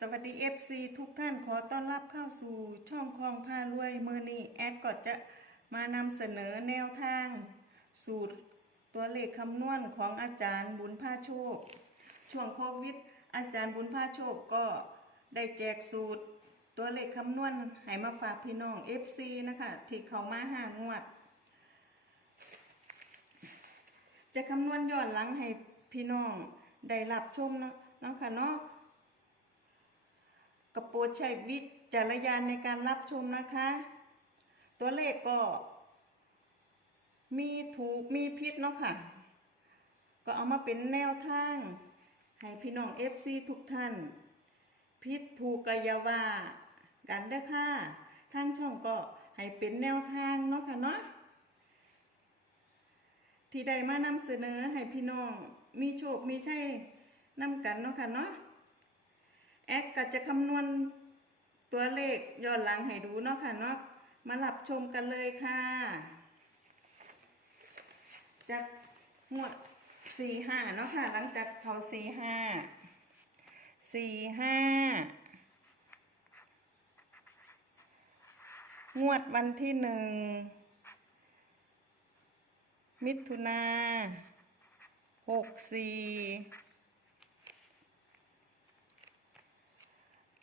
สวัสดี FC ทุกท่านขอต้อนรับเข้าสู่ช่องคลองพารวยมือนี้แอดก็จะมานำเสนอแนวทาง สูตรตัวเลขคำนวณของอาจารย์บุญพาโชค ช่วงโควิดอาจารย์บุญพาโชคก็ได้แจกสูตร ตัวเลขคำนวณให้มาฝากพี่น้อง FC นะคะที่เขามาหางวด จะคำนวณย้อนหลังให้พี่น้องได้รับชมเนาะเนาะค่ะเนาะ กระโปรดใช้วิจารณญาณในการรับชมนะคะ ตัวเลขก็ มีถูกมีพิษเนาะค่ะ ก็เอามาเป็นแนวทาง ให้พี่น้อง FC ทุกท่าน พิษถูกกายาว่ากันเด้ค่ะทางช่องก็ให้เป็นแนวทางเนาะค่ะเนาะที่ได้มานำเสนอให้พี่น้องมีโชคมีใช่นำกันเนาะค่ะเนาะ แอดก็จะคำนวณตัวเลขย้อนหลังให้ดูเนาะค่ะเนาะมารับชมกันเลยค่ะจากงวดสี่ห้าเนาะค่ะ หลังจากเขาสี่ห้าสี่ห้างวดวันที่หนึ่งมิถุนาหกสี่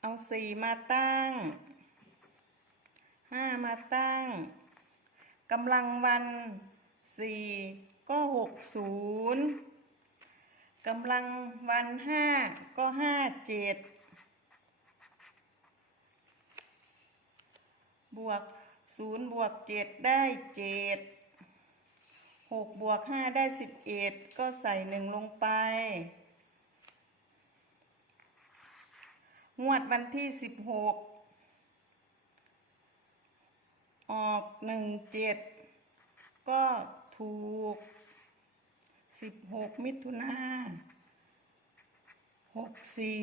เอาสี่มาตั้งห้ามาตั้งกำลังวันสี่ก็หกศูนย์กำลังวันห้าก็ห้าเจ็ดบวกศูนย์บวกเจ็ดได้เจ็ดหกบวกห้าได้สิบเอ็ดก็ใส่หนึ่งลงไป งวดวันที่สิบหกออกหนึ่งเจ็ดก็ถูกสิบหกมิถุนาหกสี่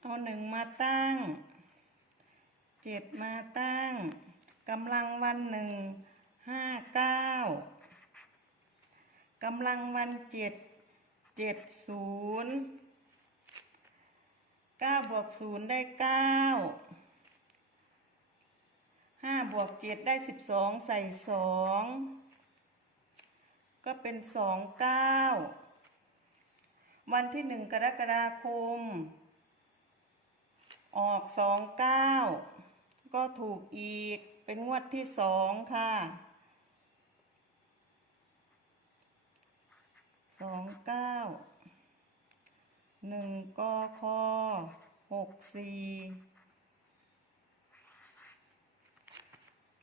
เอาหนึ่งมาตั้งเจ็ดมาตั้งกำลังวันหนึ่งห้าเก้ากำลังวันเจ็ดเจ็ดศูนย์ เก้าบวกศูนย์ได้เก้าห้าบวกเจ็ดได้สิบสองใส่สองก็เป็นสองเก้าวันที่หนึ่งกรกฎาคม ออกสองเก้าก็ถูกอีกเป็นงวดที่สองค่ะสองเก้า หนึ่งกคหกสี่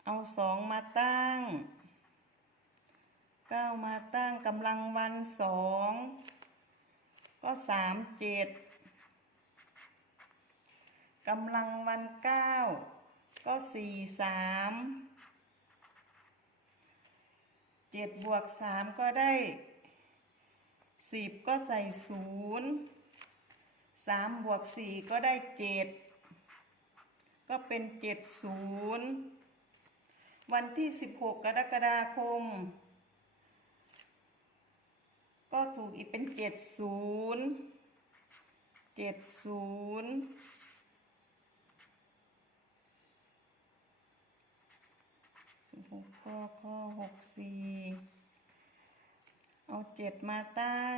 เอาสองมาตั้งเก้ามาตั้งกำลังวันสองก็สามเจ็ดกำลังวันเก้าก็สี่สามเจ็ดบวกสามก็ได้สิบก็ใส่ศูนย์ สามบวกสี่ก็ได้เจ็ดก็เป็นเจ็ดศูนย์วันที่สิบหกกรกฎาคม ก็ถูกอีกเป็นเจ็ดศูนย์เจ็ดศูนย์สิบหกข้อข้อหกสี่เอาเจ็ดมาตั้ง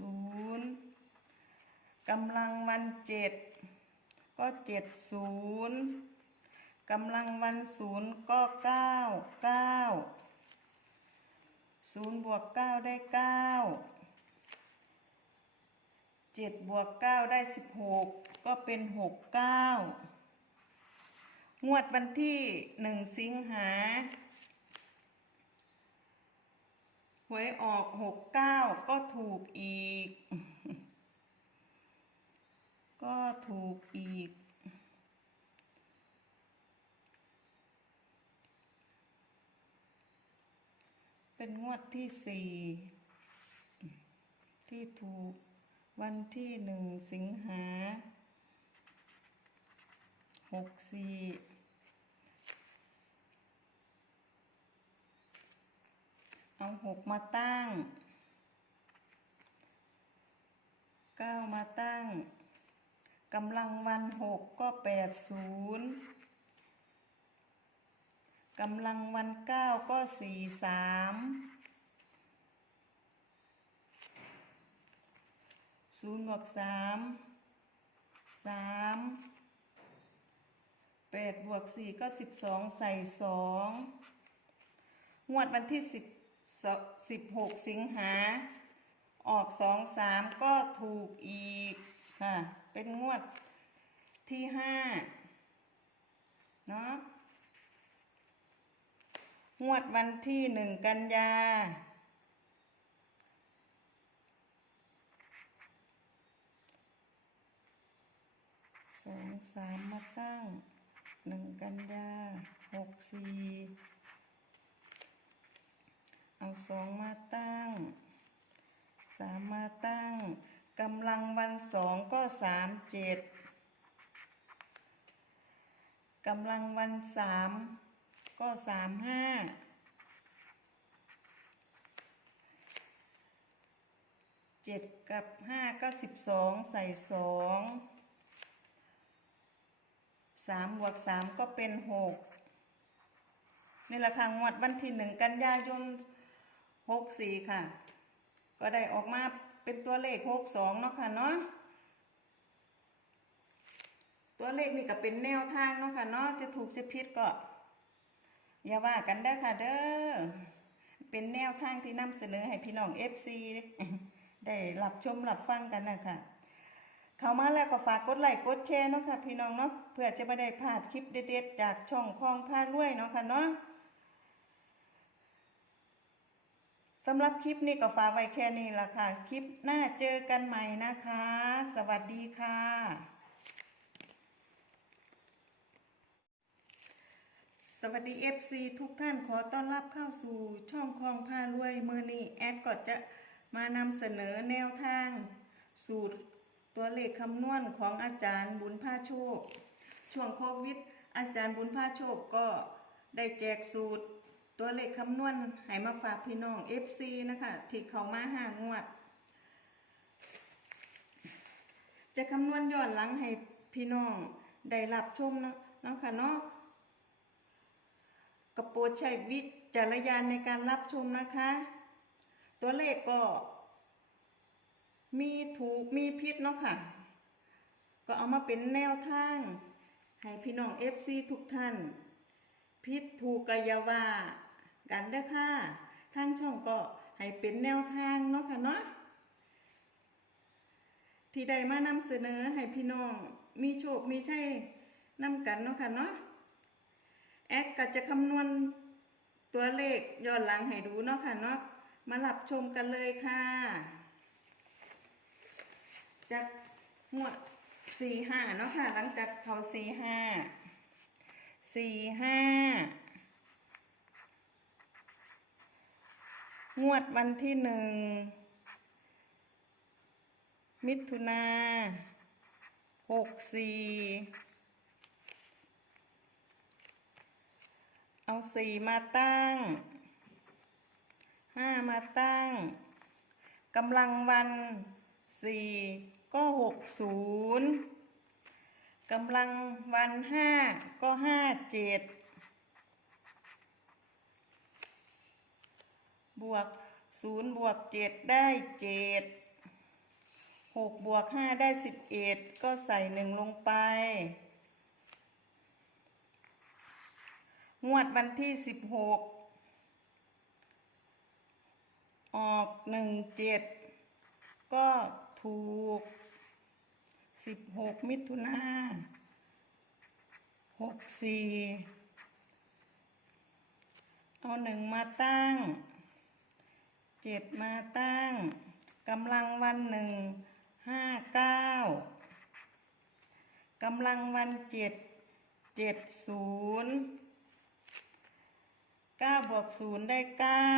ศูนย์กำลังวันเจ็ดก็เจ็ดศูนย์กำลังวันศูนย์ก็เก้าเก้าศูนย์บวกเก้าได้เก้าเจ็ดบวกเก้าได้สิบหกก็เป็นหกเก้างวดวันที่หนึ่งสิงหา หวยออกหกเก้าก็ถูกอีก ก็ถูกอีก เป็นงวดที่สี่ที่ถูกวันที่หนึ่งสิงหาหกสี่ เอาหกมาตั้งเก้ามาตั้งกำลังวันหกก็แปดศูนย์กำลังวันเก้าก็สี่สามศูนย์บวกสามสามแปดบวกสี่ก็สิบสองใส่สองงวดวันที่สิบ สิบหกสิงหา ออกสองสามก็ถูกอีกค่ะ เป็นงวดที่ห้าเนาะงวดวันที่หนึ่งกันยาสองสามมาตั้งหนึ่งกันยาหกสี่ เอาสองมาตั้งสามมาตั้งกำลังวันสองก็สามเจ็ดกำลังวันสามก็สามห้าเจ็ดกับห้าก็สิบสองใส่สองสามบวกสามก็เป็นหกนี่แหละค่ะงวดวันที่หนึ่งกันยายน หกสี่ค่ะ ก็ได้ออกมาเป็นตัวเลขหกสองเนาะค่ะเนาะตัวเลขนี่ก็เป็นแนวทางเนาะค่ะเนาะจะถูกจะผิดก็ อย่าว่ากันได้ค่ะเด้อเป็นแนวทางที่นำเสนอให้พี่น้อง FC ได้รับชมรับฟังกันนะคะเข้ามาแล้วก็ฝากกดไลค์กดแชร์เนาะค่ะพี่น้องเนาะเพื่อจะไม่ได้พลาดคลิปเด็ดๆจากช่องคลองพารวยเนาะค่ะเนาะ สำหรับคลิปนี้ก็ฝากไว้แค่นี้ละค่ะ คลิปหน้าเจอกันใหม่นะคะ สวัสดีค่ะ สวัสดี FC ทุกท่านขอต้อนรับเข้าสู่ช่องคลองพารวยมือนี้แอดก็จะมานำเสนอแนวทาง สูตรตัวเลขคำนวณของอาจารย์บุญพาโชค ช่วงโควิดอาจารย์บุญพาโชคก็ได้แจกสูตร ตัวเลขคำนวณให้มาฝากพี่น้อง FC นะคะที่เขามาห้างวด จะคำนวณย้อนหลังให้พี่น้องได้รับชมเนาะเนาะค่ะเนาะกระโปรดใช้วิจารณญาณในการรับชมนะคะ ตัวเลขก็ มีถูกมีพิษเนาะค่ะ ก็เอามาเป็นแนวทาง ให้พี่น้อง FC ทุกท่าน พิษถูกกายว่า กันเด้อค่ะทางช่องก็ให้เป็นแนวทางเนาะค่ะเนาะที่ได้มานำเสนอให้พี่น้องมีโชคมีชัยนำกันเนาะค่ะเนาะแอดก็จะคำนวณตัวเลขย้อนหลังให้ดูเนาะค่ะเนาะมารับชมกันเลยค่ะจากหมวดสี่ห้าเนาะค่ะ หลังจากเขาสี่ห้าสี่ห้า งวดวันที่หนึ่ง มิถุนาหกสี่เอาสี่มาตั้งห้ามาตั้งกำลังวันสี่ก็หกศูนย์กำลังวันห้าก็ห้าเจ็ด บวกศูนย์บวกเจ็ดได้เจ็ดหกบวกห้าได้สิบเอ็ดก็ใส่หนึ่งลงไป งวดวันที่สิบหกออกหนึ่งเจ็ดก็ถูกสิบหกมิถุนาหกสี่เอาหนึ่งมาตั้ง เจ็ดมาตั้งกำลังวันหนึ่งห้าเก้ากำลังวันเจ็ดเจ็ดศูนย์เก้าบวกศูนย์ได้เก้า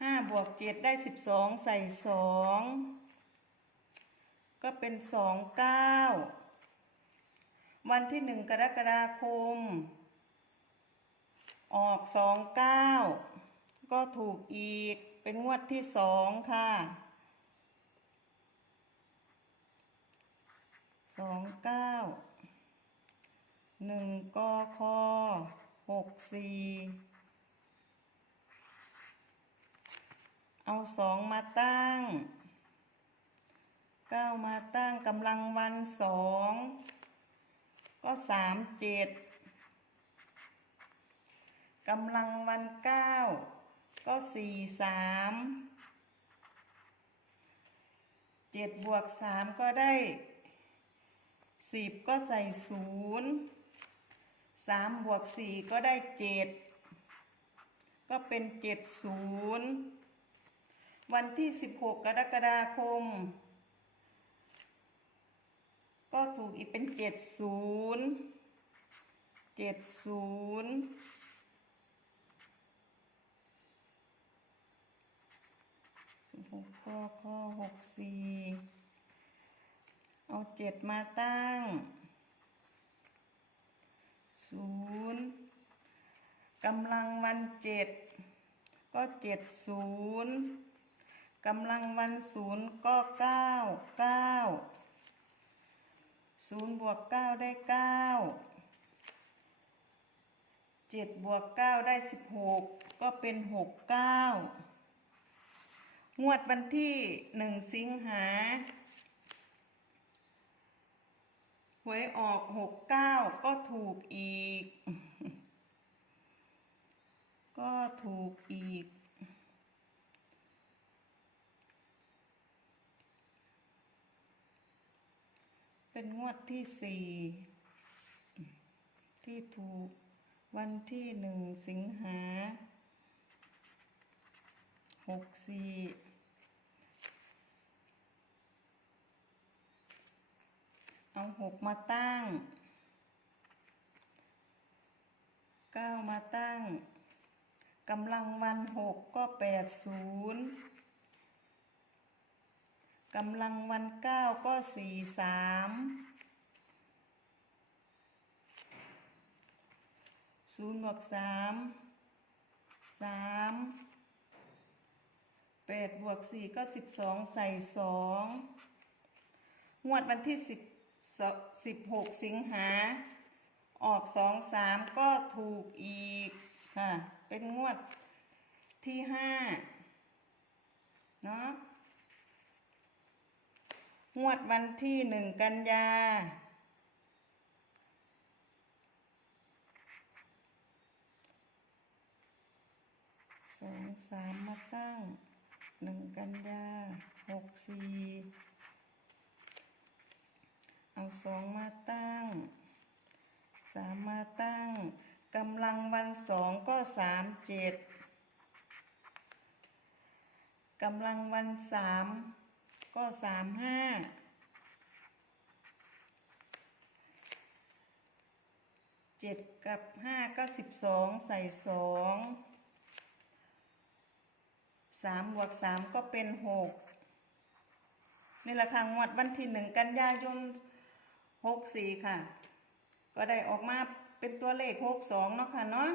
ห้าบวกเจ็ดได้สิบสองใส่สองก็เป็นสองเก้าวันที่หนึ่งกรกฎาคม ออกสองเก้า ก็ถูกอีกเป็นงวดที่สองค่ะสองเก้าหนึ่งกอคอหกสี่เอาสองมาตั้งเก้ามาตั้งกำลังวันสองก็สามเจ็ดกำลังวันเก้า ก็สี่สามเจ็ดบวกสามก็ได้สิบก็ใส่ศูนย์สามบวกสี่ก็ได้เจ็ดก็เป็นเจ็ดศูนย์วันที่สิบหกกรกฎาคม ก็ถูกอีกเป็นเจ็ดศูนย์เจ็ดศูนย์สิบ หกข้อข้อหกสี่เอาเจ็ดมาตั้งศูนย์กำลังวันเจ็ดก็เจ็ดศูนย์กำลังวันศูนย์ก็เก้าเก้าศูนย์บวกเก้าได้เก้าเจ็ดบวกเก้าได้สิบหกก็เป็นหกเก้า งวดวันที่หนึ่งสิงหาหวยออกหกเก้าก็ถูกอีก ก็ถูกอีก เป็นงวดที่สี่ที่ถูกวันที่หนึ่งสิงหาหกสี่ เอาหกมาตั้งเก้ามาตั้งกำลังวันหกก็แปดศูนย์กำลังวันเก้าก็สี่สามศูนย์บวกสามสามแปดบวกสี่ก็สิบสองใส่สองงวดวันที่สิบ สิบหกสิงหา ออกสองสามก็ถูกอีกค่ะ เป็นงวดที่ห้าเนาะงวดวันที่หนึ่งกันยาสองสามมาตั้งหนึ่งกันยาหกสี่ เอาสองมาตั้งสามมาตั้งกำลังวันสองก็สามเจ็ดกำลังวันสามก็สามห้าเจ็ดกับห้าก็สิบสองใส่สองสามบวกสามก็เป็นหกนี่แหละค่ะงวดวันที่หนึ่งกันยายน หกสี่ค่ะ ก็ได้ออกมาเป็นตัวเลขหกสองเนาะค่ะเนาะ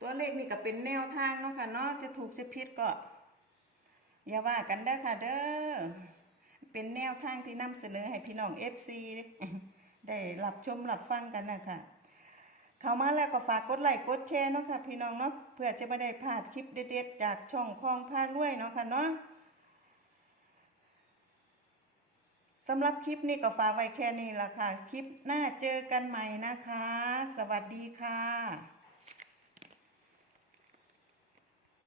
ตัวเลขนี่ก็เป็นแนวทางเนาะค่ะเนาะจะถูกจะผิดก็ อย่าว่ากันได้ค่ะเด้อเป็นแนวทางที่นำเสนอให้พี่น้อง FC ได้รับชมรับฟังกันนะคะเข้ามาแล้วก็ฝากกดไลค์กดแชร์เนาะค่ะพี่น้องเนาะเพื่อจะไม่ได้พลาดคลิปเด็ดๆจากช่องคลองพารวยเนาะค่ะเนาะ สำหรับคลิปนี้ก็ฝากไว้แค่นี้ละค่ะ คลิปหน้าเจอกันใหม่นะคะ สวัสดีค่ะ